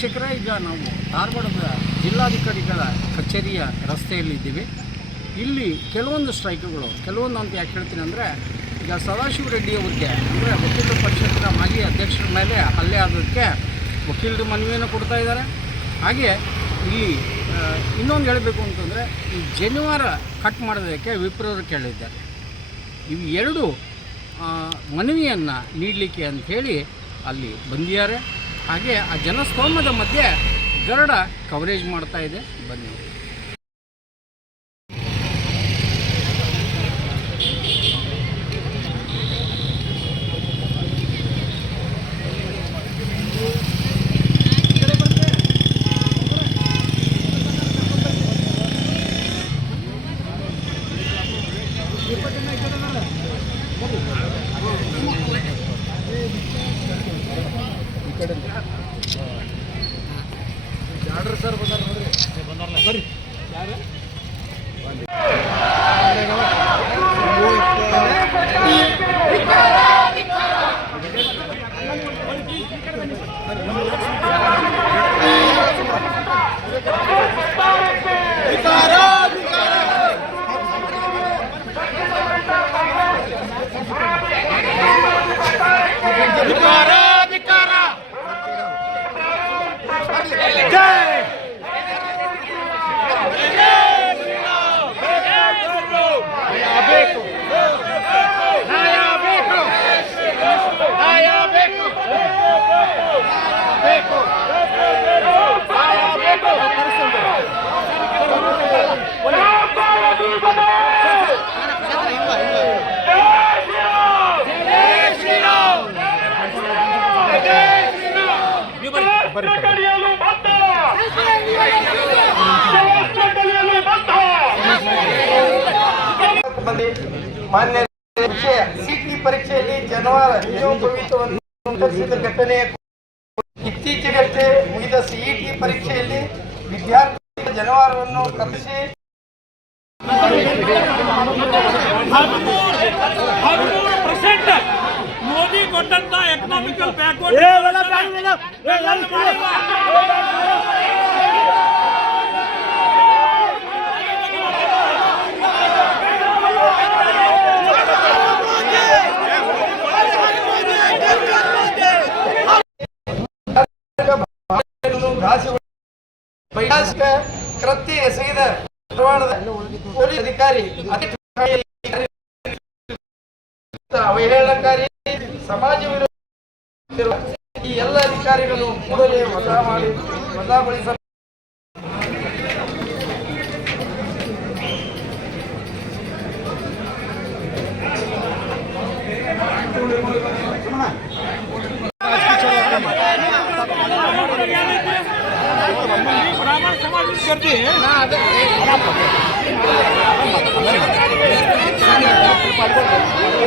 ವೀಕ್ಷಕರೇ, ಈಗ ನಾವು ಧಾರವಾಡದ ಜಿಲ್ಲಾಧಿಕಾರಿಗಳ ಕಚೇರಿಯ ರಸ್ತೆಯಲ್ಲಿದ್ದೀವಿ. ಇಲ್ಲಿ ಕೆಲವೊಂದು ಸ್ಟ್ರೈಕ್ಗಳು, ಕೆಲವೊಂದು ಅಂತ ಯಾಕೆ ಹೇಳ್ತೀನಿ ಅಂದರೆ, ಈಗ ಸದಾಶಿವ ರೆಡ್ಡಿ ಅವ್ರಿಗೆ ಅಂದರೆ ವಕೀಲರ ಪರಿಷತ್ತಿನ ಮಾಜಿ ಅಧ್ಯಕ್ಷರ ಮೇಲೆ ಹಲ್ಲೆ ಆದಕ್ಕೆ ವಕೀಲರು ಮನವಿಯನ್ನು ಕೊಡ್ತಾ ಇದ್ದಾರೆ. ಹಾಗೆ ಈ ಇನ್ನೊಂದು ಹೇಳಬೇಕು ಅಂತಂದರೆ, ಈ ಜನಿವಾರ ಕಟ್ ಮಾಡೋದಕ್ಕೆ ವಿಪ್ರವರು ಕೇಳಿದ್ದಾರೆ. ಇವು ಎರಡು ಮನವಿಯನ್ನು ನೀಡಲಿಕ್ಕೆ ಅಂಥೇಳಿ ಅಲ್ಲಿ ಬಂದಿದ್ದಾರೆ. ಹಾಗೆ ಆ ಜನಸ್ತೋಮದ ಮಧ್ಯೆ ಗರುಡ ಕವರೇಜ್ ಮಾಡ್ತಾ ಇದೆ. ಬನ್ನಿ. ಕಡಿಯಲು ಮಾನ್ಯ ಸಿಟಿ ಪರೀಕ್ಷೆಯಲ್ಲಿ ಜನವಾರ ಉಂಟರಿಸಿದ ಘಟನೆ ಇತ್ತೀಚೆಗಷ್ಟೇ ಮುಗಿದ ಸಿಇಟಿ ಪರೀಕ್ಷೆಯಲ್ಲಿ ವಿದ್ಯಾರ್ಥಿಗಳ ಜನವಾರವನ್ನು ಕರೆಸಿ. ಮೋದಿ ಕೊಟ್ಟಂತ ಎಕನಾಮಿಕಲ್ ಬ್ಯಾಕ್ವರ್ಡ್ ವೈನಾಶಿಕ ಕೃತ್ಯ ಎಸಗಿದ ಧಾರವಾಡದ ಪೊಲೀಸ್ ಅಧಿಕಾರಿ ಅವಹೇಳನಕಾರಿ ಸಮಾಜ ವಿರೋಧ ಈ ಎಲ್ಲ ಅಧಿಕಾರಿಗಳು ಮೊದಲೇ ವಜಾ ಮಾಡಿ ವಜಾಗೊಳಿಸ ಬ್ರಾಹ್ಮಣ ಸಮಾಜದ ಗರ್ದಿ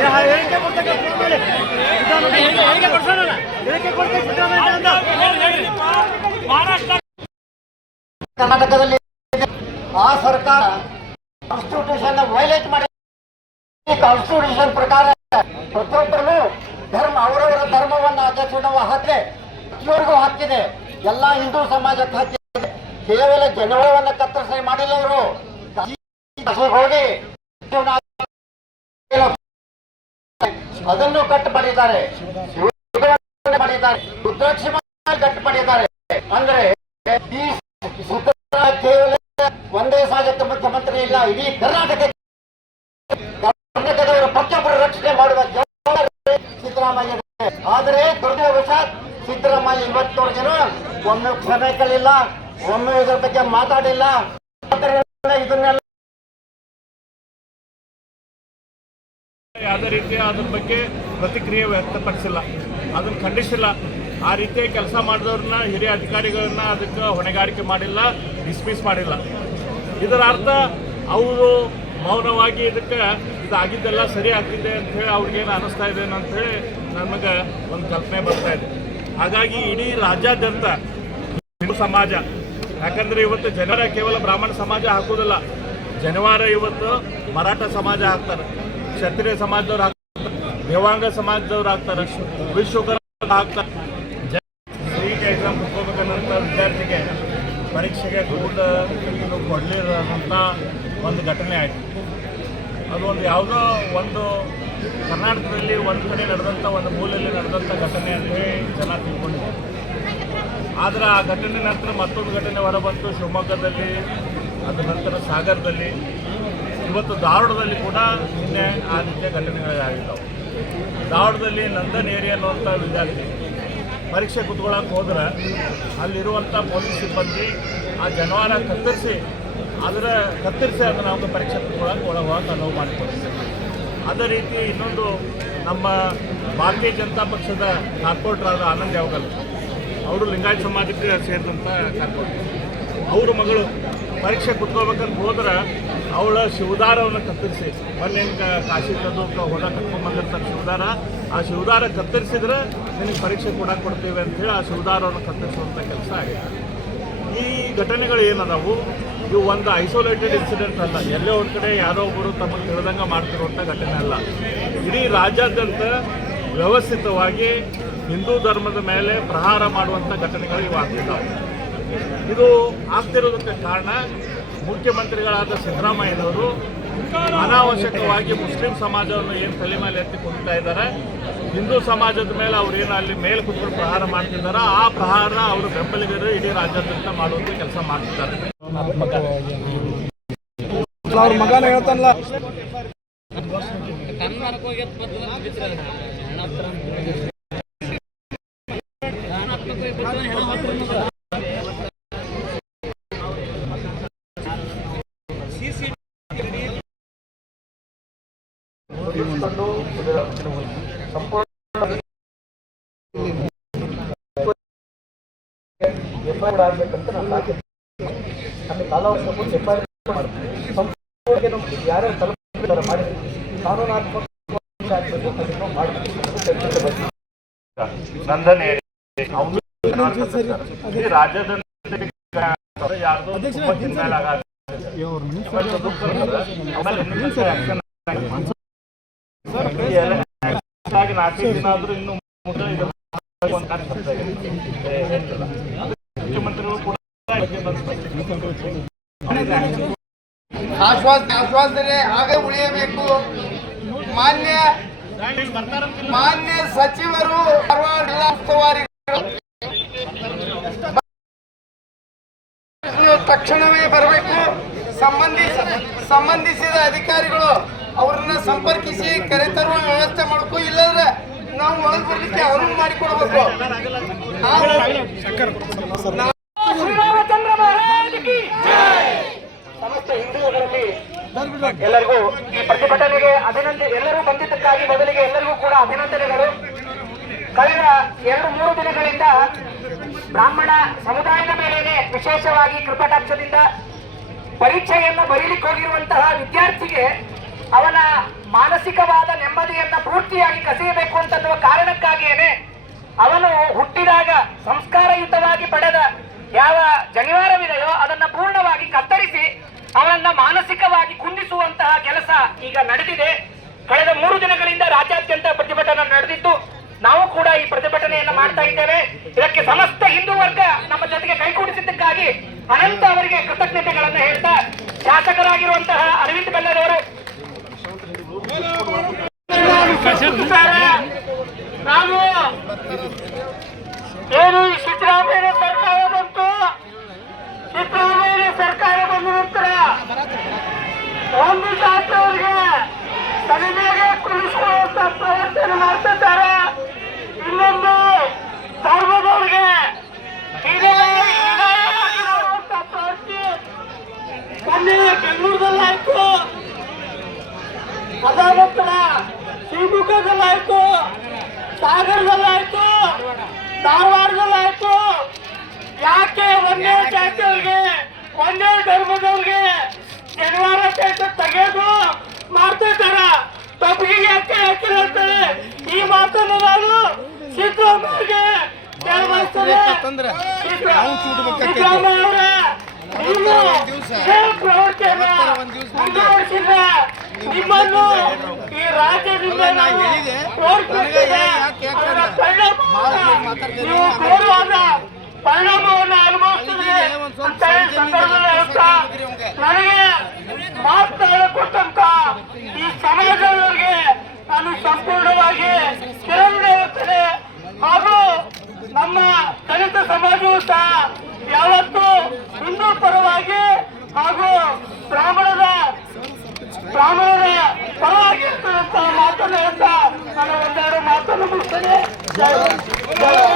ಮಹಾರಾಷ್ಟ್ರ ಕರ್ನಾಟಕದಲ್ಲಿ ಆ ಸರ್ಕಾರ ಕಾನ್ಸ್ಟಿಟ್ಯೂಷನ್ ವೈಲೇಟ್ ಮಾಡಿ ಕಾನ್ಸ್ಟಿಟ್ಯೂಷನ್ ಪ್ರಕಾರ ಪ್ರತಿಯೊಬ್ಬರು ಧರ್ಮ, ಅವರವರ ಧರ್ಮವನ್ನು ಆಚರಿಸುವ ಹಕ್ಕಿದೆ ಪ್ರತಿಯೊಬ್ಬರಿಗೂ ಹಕ್ಕಿದೆ ಎಲ್ಲಾ ಹಿಂದೂ ಸಮಾಜಕ್ಕೆ ಹಕ್ಕಿದೆ ಕೇವಲ ಜನವರವನ್ನು ಕತ್ತರಿಸಿ ಮಾಡಿಲ್ಲ ಅವರು ಹೋಗಿ. ಅದನ್ನು ಕಟ್ಟು ಮಾಡಿದ್ದಾರೆ ಮಾಡಿದ್ದಾರೆ ರುದ್ರಾಕ್ಷಿ ಮಾಡಿದ್ದಾರೆ ಅಂದ್ರೆ ಈ ಕೇವಲ ಒಂದೇ ಸಮಾಜಕ್ಕೆ ಮುಖ್ಯಮಂತ್ರಿ ಇಲ್ಲ, ಇಡೀ ಕರ್ನಾಟಕ ಕರ್ನಾಟಕದವರ ಪ್ರತಿಯೊಬ್ಬರು ರಕ್ಷಣೆ ಮಾಡುವ ಜವಾಬ್ದಾರಿ ಸಿದ್ದರಾಮಯ್ಯ ಆದರೆ ದುರ್ದೈವಶಾತ್ ಸಿದ್ದರಾಮಯ್ಯ ಜನ ಒಮ್ಮೆ ಕ್ಷಮೆ ಕಲಿಲ್ಲ ಒಮ್ಮೆ ಇದರ ಬಗ್ಗೆ ಮಾತಾಡಿಲ್ಲ. ಇದನ್ನೆಲ್ಲ ಯಾವುದೇ ರೀತಿಯ ಅದ್ರ ಬಗ್ಗೆ ಪ್ರತಿಕ್ರಿಯೆ ವ್ಯಕ್ತಪಡಿಸಿಲ್ಲ. ಅದನ್ನು ಖಂಡಿಸಿಲ್ಲ. ಆ ರೀತಿಯ ಕೆಲಸ ಮಾಡಿದವ್ರನ್ನ, ಹಿರಿಯ ಅಧಿಕಾರಿಗಳನ್ನ ಅದಕ್ಕೆ ಹೊಣೆಗಾರಿಕೆ ಮಾಡಿಲ್ಲ ಡಿಸ್ಮಿಸ್ ಮಾಡಿಲ್ಲ. ಇದರ ಅರ್ಥ, ಅವರು ಮೌನವಾಗಿ ಇದಕ್ಕೆ ಇದಾಗಿದ್ದೆಲ್ಲ ಸರಿ ಆಗ್ತಿದೆ ಅಂತ ಹೇಳಿ ಅವ್ರಿಗೇನು ಅನಿಸ್ತಾ ಇದೆ ಅಂತ ಹೇಳಿ ನಮಗೆ ಒಂದು ಕಲ್ಪನೆ ಬರ್ತಾ ಇದೆ. ಹಾಗಾಗಿ ಇಡೀ ರಾಜ್ಯಾದ್ಯಂತ ಹಿಂದೂ ಸಮಾಜ, ಯಾಕಂದ್ರೆ ಇವತ್ತು ಜನರ ಕೇವಲ ಬ್ರಾಹ್ಮಣ ಸಮಾಜ ಹಾಕೋದಿಲ್ಲ ಜನವಾರ ಇವತ್ತು ಮರಾಠ ಸಮಾಜ ಹಾಕ್ತಾರೆ. ಕ್ಷತ್ರಿಯ ಸಮಾಜದವ್ರು ಹಾಕ್ತಾರೆ ದೇವಾಂಗ ಸಮಾಜದವ್ರು ಹಾಕ್ತಾರೆ ವಿಶ್ವಕರ್ಮ ಹಾಕ್ತಾರೆ ಹೀಗೆ ಎಕ್ಸಾಮ್ ಹೋಗ್ಬೇಕನ್ನುವಂಥ ವಿದ್ಯಾರ್ಥಿಗೆ ಪರೀಕ್ಷೆಗೆ ಇದು ಕೊಡಲಿರೋಂಥ ಒಂದು ಘಟನೆ ಆಯಿತು. ಅದು ಒಂದು ಯಾವುದೋ ಒಂದು ಕರ್ನಾಟಕದಲ್ಲಿ ಒಂದು ಕಡೆ ನಡೆದಂಥ ಒಂದು ಮೂಲೆಯಲ್ಲಿ ನಡೆದಂಥ ಘಟನೆ ಅಂತ ಹೇಳಿ ಜನ ತಿಳ್ಕೊಂಡಿದ್ದಾರೆ. ಆದರೆ ಆ ಘಟನೆ ನಂತರ ಮತ್ತೊಂದು ಘಟನೆ ಹೊರಬಂತು ಶಿವಮೊಗ್ಗದಲ್ಲಿ, ಅದ ನಂತರ ಸಾಗರದಲ್ಲಿ. ಇವತ್ತು ಧಾರವಾಡದಲ್ಲಿ ಕೂಡ ನಿನ್ನೆ ಆ ರೀತಿಯ ಘಟನೆಗಳಾಗಿದ್ದಾವೆ. ಧಾರವಾಡದಲ್ಲಿ ನಂದನ್ ಏರಿಯಾ ಅನ್ನುವಂಥ ವಿದ್ಯಾರ್ಥಿ ಪರೀಕ್ಷೆ ಕುತ್ಕೊಳ್ಳೋಕೆ ಹೋದ್ರೆ ಅಲ್ಲಿರುವಂಥ ಪೊಲೀಸ್ ಸಿಬ್ಬಂದಿ ಆ ಜನವಾರ ಕತ್ತರಿಸಿ ಅದರ ಕತ್ತರಿಸಿ ಅದನ್ನು ಒಂದು ಪರೀಕ್ಷೆ ಕುತ್ಕೊಳ್ಳೋಕೆ ಒಳಗೆ ಅನುವು ಮಾಡಿಕೊಡ್ತೀವಿ ಅದೇ ರೀತಿ ಇನ್ನೊಂದು ನಮ್ಮ ಭಾರತೀಯ ಜನತಾ ಪಕ್ಷದ ಕಾರ್ಪೊರೇಟರ್ ಆದ ಆನಂದ್ ಯಾವಗಲ್, ಅವರು ಲಿಂಗಾಯತ ಸಮಾಜಕ್ಕೆ ಸೇರಿದಂಥ ಕಾರ್ಪೊರೇಟರ್. ಅವ್ರ ಮಗಳು ಪರೀಕ್ಷೆ ಕುತ್ಕೋಬೇಕಂತ ಹೋದ್ರೆ ಅವಳ ಶಿವದಾರವನ್ನು ಕತ್ತರಿಸಿ. ಮೊನ್ನೆ ಕಾಶಿ ತಂದು ಹೊಲ ಕರ್ಕೊಂಡ್ಬಂದಿರ್ತಾರೆ ಶಿವದಾರ. ಆ ಶಿವದಾರ ಕತ್ತರಿಸಿದ್ರೆ ನಿನಗೆ ಪರೀಕ್ಷೆ ಕೂಡ ಕೊಡ್ತೀವಿ ಅಂತೇಳಿ ಆ ಶಿವದಾರವನ್ನು ಕತ್ತರಿಸುವಂಥ ಕೆಲಸ ಆಗಿದೆ. ಈ ಘಟನೆಗಳು ಏನದಾವು? ಇವು ಒಂದು ಐಸೋಲೇಟೆಡ್ ಇನ್ಸಿಡೆಂಟ್ ಅಲ್ಲ. ಎಲ್ಲೇ ಒಂದು ಕಡೆ ಯಾರೋ ಒಬ್ಬರು ತಮಗೆ ತಿಳಿದಂಗೆ ಮಾಡ್ತಿರುವಂಥ ಘಟನೆ ಅಲ್ಲ. ಇಡೀ ರಾಜ್ಯಾದ್ಯಂತ ವ್ಯವಸ್ಥಿತವಾಗಿ ಹಿಂದೂ ಧರ್ಮದ ಮೇಲೆ ಪ್ರಹಾರ ಮಾಡುವಂಥ ಘಟನೆಗಳು ಇವು ಆಗ್ತಿದ್ದಾವೆ. ಇದು ಆಗ್ತಿರೋದಕ್ಕೆ ಕಾರಣ ಮುಖ್ಯಮಂತ್ರಿಗಳಾದ ಸಿದ್ದರಾಮಯ್ಯನವರು ಅನಾವಶ್ಯಕವಾಗಿ ಮುಸ್ಲಿಂ ಸಮಾಜವನ್ನು ಏನು ತಲೆ ಮೇಲೆ ಎತ್ತಿ ಕುಂತಾ ಇದ್ದಾರೆ. ಹಿಂದೂ ಸಮಾಜದ ಮೇಲೆ ಅವ್ರು ಏನು ಅಲ್ಲಿ ಮೇಲೆ ಕುತ್ಕೊಂಡು ಪ್ರಹಾರ ಮಾಡ್ತಿದ್ದಾರೆ ಆ ಪ್ರಹಾರ ಅವರು ಬೆಂಬಲಿಗರು ಇಡೀ ರಾಜ್ಯಾದ್ಯಂತ ಮಾಡುವಂತೆ ಕೆಲಸ ಮಾಡ್ತಿದ್ದಾರೆ. ಅವ್ರ ಮಗನ ಹೇಳ್ತಾನಲ್ಲ ಎಫ್ಐಆರ್ ಆಗ್ಬೇಕಂತ ನಾನು ನಮಗೆ ಎಫ್ಐಆರ್ ಮಾಡ್ತೀವಿ ಸಂಪೂರ್ಣವಾಗಿ ನಮಗೆ ತಲುಪಿದ್ದಾರೆ ಮಾಡಿ. ಕಾನೂನಾತ್ಮಕ ನಂದನ್. ಯಾರ್ದೋ ತುಂಬಾ ಆಮೇಲೆ ಆಶ್ವಾಸನೆ ಆಶ್ವಾಸನೆ ಹಾಗೆ ಉಳಿಯಬೇಕು. ಮಾನ್ಯ ಮಾನ್ಯ ಸಚಿವರು ತಕ್ಷಣವೇ ಬರಬೇಕು. ಸಂಬಂಧಿಸ ಸಂಬಂಧಿಸಿದ ಅಧಿಕಾರಿಗಳು ಅವ್ರನ್ನ ಸಂಪರ್ಕಿಸಿ ಕರೆತರುವ ವ್ಯವಸ್ಥೆ ಮಾಡಬೇಕು ಇಲ್ಲಂದ್ರೆ ನಾವು ಒಳಗೆ ಬರ್ಲಿಕ್ಕೆ ಅನುವು ಮಾಡಿಕೊಡ್ಬೇಕು ಸಮಸ್ತ ಎಲ್ಲರಿಗೂ ಈ ಪ್ರತಿಭಟನೆಗೆ ಅಭಿನಂದನೆ ಎಲ್ಲರೂ ಬಂದಿದ್ದಕ್ಕಾಗಿ ಮೊದಲಿಗೆ ಎಲ್ಲರಿಗೂ ಕೂಡ ಅಭಿನಂದನೆಗಳು. ಕಳೆದ ಎರಡು, ಮೂರು ದಿನಗಳಿಂದ ಬ್ರಾಹ್ಮಣ ಸಮುದಾಯದ ಮೇಲೆ ವಿಶೇಷವಾಗಿ ಕೃಪಟಾಕ್ಷದಿಂದ ಪರೀಕ್ಷೆಯನ್ನು ಬರೀಲಿಕ್ಕೆ ಹೋಗಿರುವಂತಹ ವಿದ್ಯಾರ್ಥಿಗೆ ಅವನ ಮಾನಸಿಕವಾದ ನೆಮ್ಮದಿಯನ್ನ ಪೂರ್ತಿಯಾಗಿ ಕಸಿಯಬೇಕು ಅಂತನ್ನುವ ಕಾರಣಕ್ಕಾಗಿಯೇನೆ ಅವನು ಹುಟ್ಟಿದಾಗ ಸಂಸ್ಕಾರಯುತವಾಗಿ ಪಡೆದ ಯಾವ ಜನಿವಾರವಿದೆಯೋ ಅದನ್ನ ಪೂರ್ಣವಾಗಿ ಕತ್ತರಿಸಿ ಅವನನ್ನ ಮಾನಸಿಕವಾಗಿ ಕುಂದಿಸುವಂತಹ ಕೆಲಸ ಈಗ ನಡೆದಿದೆ. ಕಳೆದ ಮೂರು ದಿನಗಳಿಂದ ರಾಜ್ಯಾದ್ಯಂತ ಪ್ರತಿಭಟನೆ ನಡೆದಿದ್ದು ನಾವು ಕೂಡ ಈ ಪ್ರತಿಭಟನೆಯನ್ನ ಮಾಡ್ತಾ ಇದ್ದೇವೆ. ಇದಕ್ಕೆ ಸಮಸ್ತ ಹಿಂದೂ ವರ್ಗ ನಮ್ಮ ಜೊತೆಗೆ ಕೈಗೂಡಿಸಿದ್ದಕ್ಕಾಗಿ ಅನಂತ ಅವರಿಗೆ ಕೃತಜ್ಞತೆಗಳನ್ನು ಹೇಳ್ತಾ ಶಾಸಕರಾಗಿರುವಂತಹ ಅರವಿಂದ್ ಬೆಲ್ಲದವರು ನಾವು ಏನು ಈ ಸರ್ಕಾರ ಬಂತು? ಸಿದ್ದರಾಮಯ್ಯ ಸರ್ಕಾರ ಬಂದ ನಂತರ ಒಂದು ಜಾತಿಯವರಿಗೆ ತಲೆಮೇಲೆ ಕುಳಿಸ್ಕೊಳ್ಳುವಂತ ಪ್ರವರ್ತನೆ ಮಾಡ್ತಿದ್ದಾರೆ. ಇನ್ನೊಂದು ಧರ್ಮದವರಿಗೆ ಪ್ರವೃತ್ತಿ ಮೊನ್ನೆ ಬೆಂಗಳೂರದಲ್ಲಾಯ್ತು ಅದಾದ ನಂತರ ಶಿವಮೊಗ್ಗದಲ್ಲಾಯ್ತು ಸಾಗರದಲ್ಲಾಯ್ತು ಧಾರವಾಡದಲ್ಲಾಯ್ತು. ಯಾಕೆ ಒಂದೇ ಜಾತಿಯವ್ರಿಗೆ ಒಂದೇ ಧರ್ಮದವ್ರಿಗೆ ಶನಿವಾರ ದೇಶ ತೆಗೆದು ಮಾಡ್ತಿದ್ದಾರ ತಪ್ಪಿಗೆ ಯಾಕೆ ಹಾಕಿಲ್ಲ ಈ ಮಾತನ್ನು ನಾನು ಸಿದ್ದರಾಮಯ್ಯಗೆ ಸಿದ್ದರಾಮಯ್ಯ ಅವರೇ ನೀವು ಏನ್ ಪ್ರವೃತ್ತಿಯನ್ನ ಮುಂದುವರಿಸಿಲ್ಲ ನಿಮ್ಮನ್ನು ಈ ರಾಜ್ಯದಿಂದ ನಾವು ಓಡಿಸ್ಬಿಟ್ಟಿದೆ. ಅದರ ಪರಿಣಾಮ ನೀವು ಘೋರವಾದ ಪರಿಣಾಮವನ್ನು ಅನುಭವಿಸ್ತಿದೆ. ಅಂತ ಸಂದರ್ಭದಲ್ಲಿ ಹೇಳ್ತಾ ನನಗೆ ಮಾತನಾಡ ಕೊಟ್ಟಂತ ಈ ಸಮಾಜದವರಿಗೆ ನಾನು ಸಂಪೂರ್ಣವಾಗಿ ಕಿರಣ್ ಹೇಳ್ತೇನೆ ಹಾಗೂ ನಮ್ಮ ದಲಿತ ಸಮಾಜವೂ ಸಹ ಯಾವತ್ತೂ ಹಿಂದೂ ಪರವಾಗಿ ಹಾಗೂ ಬ್ರಾಹ್ಮಣದ ಬ್ರಾಹ್ಮಣರ ಪರವಾಗಿ ಇರ್ತದೆ ಅಂತ ಮಾತನ್ನು ಹೇಳ್ತಾ ನಾನು ಒಂದೆರಡು ಮಾತನ್ನು ಜೈ ಹಿಂದ್. ಜೈ ಹಿಂದ್.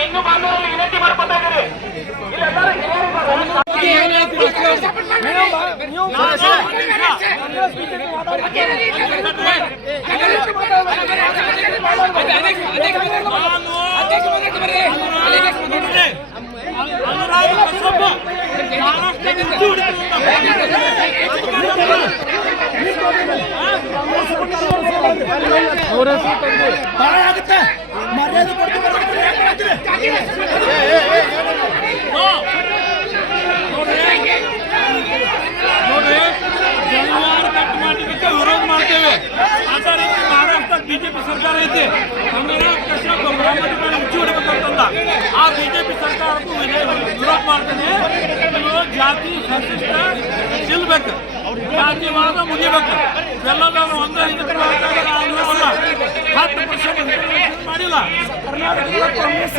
ಹಿಂದೂ ಬಾಂಧವರಲ್ಲಿ ವಿನಂತಿ ಮಾಡ್ಕೊತಾ ಇಲ್ಲೆಲ್ಲರೂ ಹಿರಿಯರು ನೋಡ್ರಿ ಕಟ್ ಮಾಡಲಿಕ್ಕೆ ವಿರೋಧ ಮಾಡ್ತೇವೆ ಅದೇ ರೀತಿ ಮಹಾರಾಷ್ಟ್ರ ಬಿಜೆಪಿ ಸರ್ಕಾರ ಐತಿ ನಮ್ಮೆಲ್ಲ ಕಶ್ಯಪ ಬ್ರಾಹ್ಮಣರಿಗೆ ಮುಚ್ಚಿ ಹೊಡಿಬೇಕಂತಂದ ಆ ಬಿಜೆಪಿ ಸರ್ಕಾರಕ್ಕೂ ವಿಜಯ ವಿರೋಧ ಮಾಡ್ತೇನೆ ನೀವು ಜಾತಿ ಫ್ಯಾಸಿಸ್ಟ್ ನಿಲ್ಬೇಕು ಜಾತಿವಾದ ಮುಗಿಬೇಕು ಎಲ್ಲದನ್ನು ಒಂದೇ ಇದಕ್ಕೆ ಮಾಡ್ತಾ ಇದ್ದಾರೆ ಆದ್ರೂ ಅಲ್ಲ ಹತ್ತು ಪರ್ಸೆಂಟ್ ಮಾಡಿಲ್ಲ ಕರ್ನಾಟಕದ ಕಾಂಗ್ರೆಸ್